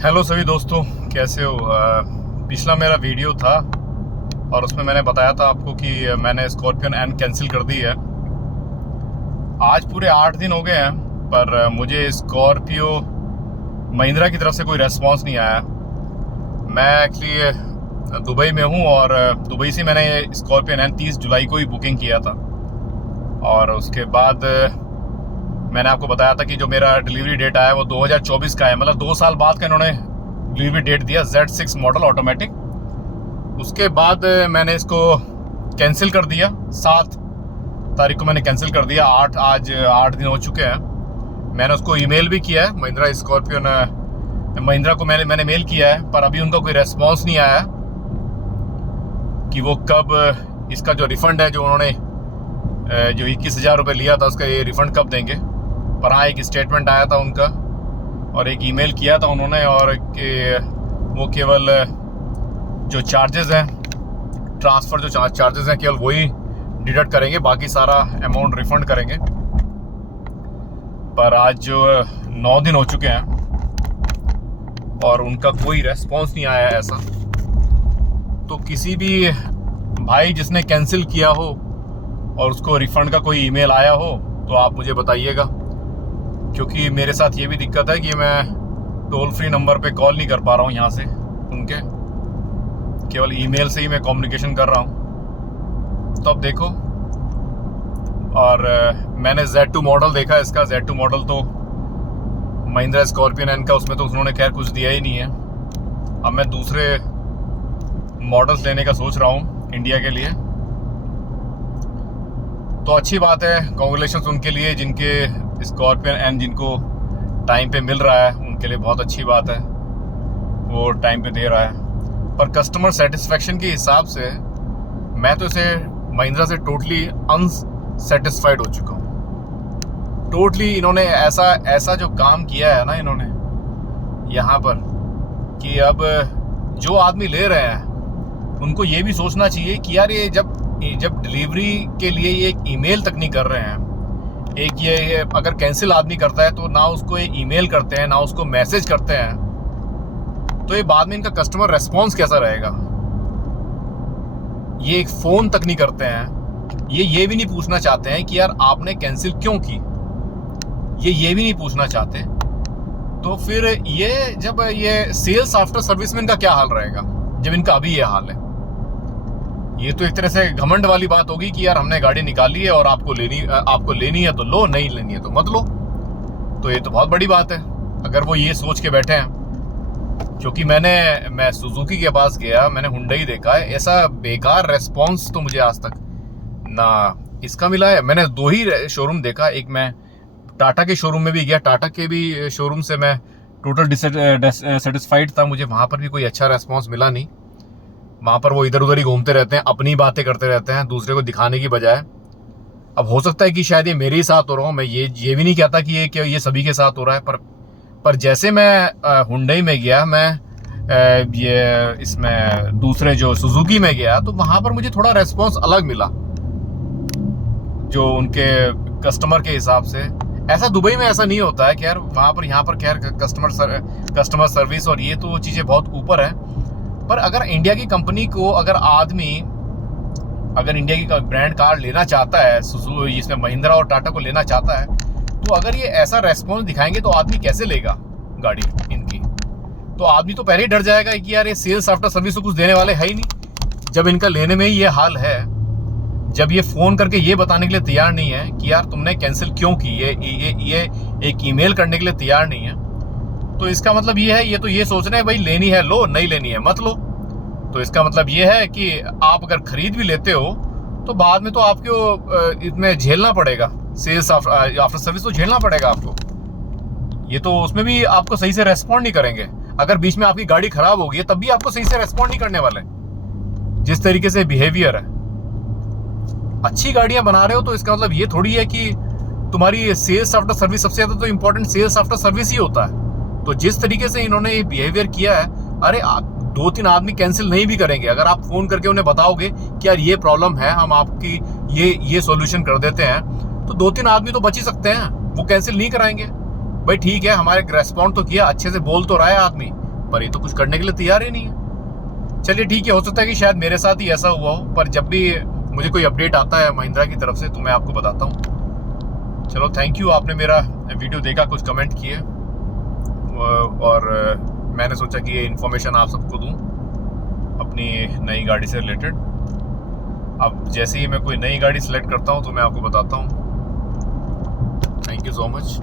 Hello सभी दोस्तों, कैसे हो। पिछला मेरा वीडियो था और उसमें मैंने बताया था आपको कि मैंने स्कॉर्पियन एन कैंसिल कर दी है। आज पूरे 8 दिन हो गए हैं, पर मुझे स्कॉर्पियो महिंद्रा की तरफ से कोई रेस्पॉन्स नहीं आया। मैं एक्चुअली दुबई में हूँ और दुबई से मैंने स्कॉर्पियन एन 30 जुलाई को ही बुकिंग किया था। और उसके बाद मैंने आपको बताया था कि जो मेरा डिलीवरी डेट आया वो 2024 का है, मतलब 2 साल बाद का इन्होंने डिलीवरी डेट दिया। Z6 model automatic. उसके बाद मैंने इसको कैंसिल कर दिया। 7 तारीख को मैंने कैंसिल कर दिया। आज 8 दिन हो चुके हैं। मैंने उसको ईमेल भी किया है, महिंद्रा को मैंने मेल किया है, पर अभी उनका कोई रेस्पॉन्स नहीं आया कि वो कब इसका जो रिफ़ंड है, जो उन्होंने जो 21,000 रुपये लिया था, उसका ये रिफ़ंड कब देंगे। पर हाँ, एक स्टेटमेंट आया था उनका और एक ईमेल किया था उन्होंने, और कि वो केवल जो चार्जेस हैं, ट्रांसफ़र जो चार्जेस हैं, केवल वही डिडक्ट करेंगे, बाकी सारा अमाउंट रिफ़ंड करेंगे। पर आज जो 9 दिन हो चुके हैं और उनका कोई रेस्पॉन्स नहीं आया ऐसा। तो किसी भी भाई जिसने कैंसिल किया हो और उसको रिफ़ंड का कोई ईमेल आया हो तो आप मुझे बताइएगा, क्योंकि मेरे साथ ये भी दिक्कत है कि मैं टोल फ्री नंबर पे कॉल नहीं कर पा रहा हूँ यहाँ से उनके, केवल ईमेल से ही मैं कम्युनिकेशन कर रहा हूँ। तो अब देखो। और मैंने Z2 मॉडल देखा, इसका Z2 मॉडल तो महिंद्रा स्कॉर्पियन एन का, उसमें तो उन्होंने खैर कुछ दिया ही नहीं है। अब मैं दूसरे मॉडल्स लेने का सोच रहा हूँ इंडिया के लिए। तो अच्छी बात है, कॉन्ग्रेचुलेशंस उनके लिए जिनके स्कॉर्पियन एन जिनको टाइम पे मिल रहा है, उनके लिए बहुत अच्छी बात है, वो टाइम पे दे रहा है। पर कस्टमर सेटिस्फेक्शन के हिसाब से मैं तो इसे महिंद्रा से टोटली अनसेटिस्फाइड हो चुका हूँ। टोटली इन्होंने ऐसा जो काम किया है ना इन्होंने यहाँ पर, कि अब जो आदमी ले रहे हैं उनको ये भी सोचना चाहिए कि यार ये जब डिलीवरी के लिए ये एक ईमेल तक नहीं कर रहे हैं, एक ये अगर कैंसिल आदमी करता है तो ना उसको एक ईमेल करते हैं, ना उसको मैसेज करते हैं, तो ये बाद में इनका कस्टमर रेस्पॉन्स कैसा रहेगा। ये एक फ़ोन तक नहीं करते हैं, ये भी नहीं पूछना चाहते हैं कि यार आपने कैंसिल क्यों की, ये भी नहीं पूछना चाहते। तो फिर ये जब ये सेल्स आफ्टर सर्विस में इनका क्या हाल रहेगा, जब इनका अभी ये हाल है। ये तो एक तरह से घमंड वाली बात होगी कि यार हमने गाड़ी निकाली है और आपको लेनी है तो लो, नहीं लेनी है तो मत लो। तो ये तो बहुत बड़ी बात है अगर वो ये सोच के बैठे हैं। क्योंकि मैं सुजुकी के पास गया, मैंने हुंडई देखा है, ऐसा बेकार रेस्पॉन्स तो मुझे आज तक ना इसका मिला है। मैंने 2 ही शोरूम देखा, एक मैं टाटा के शोरूम में भी गया, टाटा के भी शोरूम से मैं टोटल डिससेटिस्फाइड था, मुझे वहाँ पर भी कोई अच्छा रेस्पॉन्स मिला नहीं। वहाँ पर वो इधर उधर ही घूमते रहते हैं, अपनी बातें करते रहते हैं, दूसरे को दिखाने की बजाय। अब हो सकता है कि शायद ये मेरे ही साथ हो रहा हूँ, मैं ये भी नहीं कहता कि ये सभी के साथ हो रहा है। पर जैसे मैं हुंडई में गया, मैं ये इसमें दूसरे जो सुजुकी में गया, तो वहाँ पर मुझे थोड़ा रेस्पॉन्स अलग मिला जो उनके कस्टमर के हिसाब से। ऐसा दुबई में ऐसा नहीं होता है कि यार वहाँ पर यहाँ पर खैर कस्टमर सर्विस और ये तो चीज़ें बहुत ऊपर है। पर अगर इंडिया की कंपनी को, अगर इंडिया की ब्रांड कार लेना चाहता है, इसमें महिंद्रा और टाटा को लेना चाहता है, तो अगर ये ऐसा रेस्पॉन्स दिखाएंगे तो आदमी कैसे लेगा गाड़ी इनकी। तो आदमी तो पहले ही डर जाएगा कि यार ये सेल्स आफ्टर सर्विस तो कुछ देने वाले है ही नहीं। जब इनका लेने में ही ये हाल है, जब ये फ़ोन करके ये बताने के लिए तैयार नहीं है कि यार तुमने कैंसिल क्यों की, ये एक ईमेल करने के लिए तैयार नहीं है, तो इसका मतलब ये है, ये तो ये सोच रहे हैं भाई लेनी है लो, नहीं लेनी है मत लो। तो इसका मतलब ये है कि आप अगर खरीद भी लेते हो तो बाद में तो आपको इसमें झेलना पड़ेगा, सेल्स आफ्टर सर्विस तो झेलना पड़ेगा आपको। ये तो उसमें भी आपको सही से रेस्पॉन्ड नहीं करेंगे। अगर बीच में आपकी गाड़ी खराब होगी तब भी आपको सही से रेस्पॉन्ड नहीं करने वाले, जिस तरीके से बिहेवियर है। अच्छी गाड़ियां बना रहे हो तो इसका मतलब ये थोड़ी है कि तुम्हारी सेल्स आफ्टर सर्विस, सबसे ज्यादा तो इंपॉर्टेंट सेल्स आफ्टर सर्विस ही होता है। तो जिस तरीके से इन्होंने ये बिहेवियर किया है, अरे 2-3 आदमी कैंसिल नहीं भी करेंगे। अगर आप फोन करके उन्हें बताओगे कि यार ये प्रॉब्लम है, हम आपकी ये सॉल्यूशन कर देते हैं, तो 2-3 आदमी तो बच ही सकते हैं, वो कैंसिल नहीं कराएंगे। भाई ठीक है, हमारे रेस्पॉन्ड तो किया, अच्छे से बोल तो रहा है आदमी, पर ये तो कुछ करने के लिए तैयार ही नहीं है। चलिए ठीक है, हो सकता है कि शायद मेरे साथ ही ऐसा हुआ हो, पर जब भी मुझे कोई अपडेट आता है महिंद्रा की तरफ से तो मैं आपको बताता हूँ। चलो थैंक यू, आपने मेरा वीडियो देखा, कुछ कमेंट किए, और मैंने सोचा कि ये इन्फॉर्मेशन आप सबको दूँ अपनी नई गाड़ी से रिलेटेड। अब जैसे ही मैं कोई नई गाड़ी सेलेक्ट करता हूँ तो मैं आपको बताता हूँ। Thank you so much.